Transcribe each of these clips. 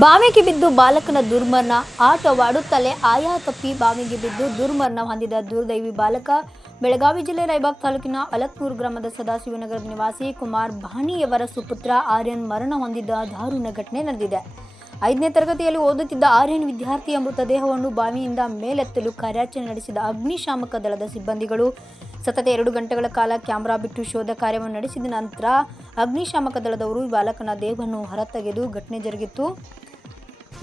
ಬಾವಿಗೆ ಬಿದ್ದು ಬಾಲಕನ ದುರ್ಮರಣ. ಆಟವಾಡುತ್ತಲೇ ಆಯಾ ತಪ್ಪಿ ಬಾವಿಗೆ ಬಿದ್ದು ದುರ್ಮರಣ ಹೊಂದಿದ ದುರ್ದೈವಿ ಬಾಲಕ. ಬೆಳಗಾವಿ ಜಿಲ್ಲೆ ರಾಯಬಾಗ್ ತಾಲೂಕಿನ ಅಲತ್ಪುರ್ ಗ್ರಾಮದ ಸದಾಶಿವನಗರದ ನಿವಾಸಿ ಕುಮಾರ್ ಭಾಣಿಯವರ ಸುಪುತ್ರ ಆರ್ಯನ್ ಮರಣ ಹೊಂದಿದ್ದ ದಾರುಣ ಘಟನೆ ನಡೆದಿದೆ. ಐದನೇ ತರಗತಿಯಲ್ಲಿ ಓದುತ್ತಿದ್ದ ಆರ್ಯನ್ ವಿದ್ಯಾರ್ಥಿಯ ಮೃತದೇಹವನ್ನು ಬಾವಿಯಿಂದ ಮೇಲೆತ್ತಲು ಕಾರ್ಯಾಚರಣೆ ನಡೆಸಿದ ಅಗ್ನಿಶಾಮಕ ದಳದ ಸಿಬ್ಬಂದಿಗಳು. ಸತತ ಎರಡು ಗಂಟೆಗಳ ಕಾಲ ಕ್ಯಾಮೆರಾ ಬಿಟ್ಟು ಶೋಧ ಕಾರ್ಯವನ್ನು ನಡೆಸಿದ ನಂತರ ಅಗ್ನಿಶಾಮಕ ದಳದವರು ಬಾಲಕನ ದೇಹವನ್ನು ಹೊರತೆಗೆದು ಘಟನೆ ಜರುಗಿತ್ತು.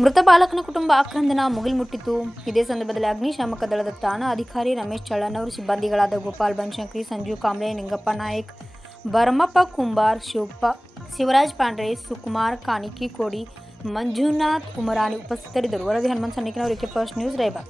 ಮೃತ ಬಾಲಕನ ಕುಟುಂಬ ಆಕ್ರಂದನ ಮುಗಿಲ್ಮುಟ್ಟಿತು ಇದೇ ಸಂದರ್ಭದಲ್ಲಿ ಅಗ್ನಿಶಾಮಕ ದಳದ ಠಾಣಾ ಅಧಿಕಾರಿ ರಮೇಶ್ ಚಳ್ಳನ್ ಅವರು ಸಿಬ್ಬಂದಿಗಳಾದ ಗೋಪಾಲ್ ಬನಶಂಕರಿ, ಸಂಜು ಕಾಂಬ್ಳೆ ನಿಂಗಪ್ಪ ನಾಯಕ್ ಭರಮಪ್ಪ ಕುಂಬಾರ್, ಶಿವಪ್ಪ, ಶಿವರಾಜ್ ಪಾಂಡ್ರೆ, ಸುಕುಮಾರ್ ಕಾಣಿಕಿ ಕೋಡಿ ಮಂಜುನಾಥ್ ಉಮರಾನಿ ಉಪಸ್ಥಿತರಿದ್ದರು. ವರದಿ ಹನುಮಂತ ಸನ್ನಿಕಿನವರಿಗೆ ಫಸ್ಟ್ ನ್ಯೂಸ್ ರಾಯಬಾಗ್.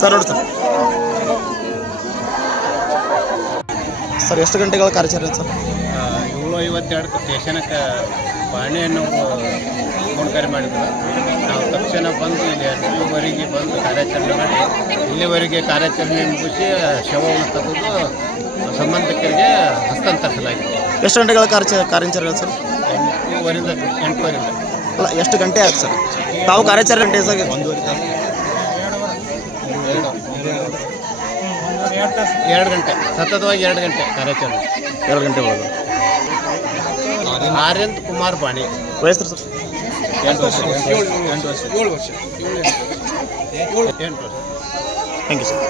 ಸರ್ ನೋಡಿ ಸರ್. ಸರ್ ಎಷ್ಟು ಗಂಟೆಗಳ ಕಾರ್ಯಾಚರಣೆ ಸರ್? ಏಳು ಐವತ್ತೆರಡು ಸ್ಟೇಷನಕ್ಕೆ ಬಾಣೆಯನ್ನು ಮುನ್ಕರೆ ಮಾಡಿದ್ರು. ನಾವು ತಕ್ಷಣ ಬಂದು ಇಲ್ಲಿ ಹತ್ತುವರೆಗೆ ಬಂದು ಕಾರ್ಯಾಚರಣೆ ಮಾಡಿ ಇಲ್ಲಿವರೆಗೆ ಕಾರ್ಯಾಚರಣೆ ಮುಗಿಸಿ ಶವವನ್ನು ತೆಗೆದು ಸಂಬಂಧಿಕರಿಗೆ ಹಸ್ತಾಂತರಿಸಲಾಗಿದೆ. ಎಷ್ಟು ಗಂಟೆಗಳ ಕಾರ್ಯ ಕಾರ್ಯಾಚರಣೆ ಸರ್? ಎಂಟೂವರೆಯಿಂದ ಎಂಟೂವರೆಯಿಂದ. ಅಲ್ಲ ಎಷ್ಟು ಗಂಟೆ ಆಯ್ತು ಸರ್? ತಾವು ಕಾರ್ಯಾಚರಣೆ ಗಂಟೆ ಸರ್ ಒಂದೂವರೆ ತಾಸು. ಎರಡು ಗಂಟೆ ಸತತವಾಗಿ ಎರಡು ಗಂಟೆ ಕಾರ್ಯಾಚರಣೆ. ಎರಡು ಗಂಟೆ ಒಳಗೆ. ಆರ್ಯಂತ್ ಕುಮಾರ್ ಬಾಣಿ ವಯಸ್ಸು ಸರ್? ಎಂಟು ವರ್ಷ ಎಂಟು ವರ್ಷ. ಏಳು ವರ್ಷ. ಎಂಟು ವರ್ಷ. Thank you sir.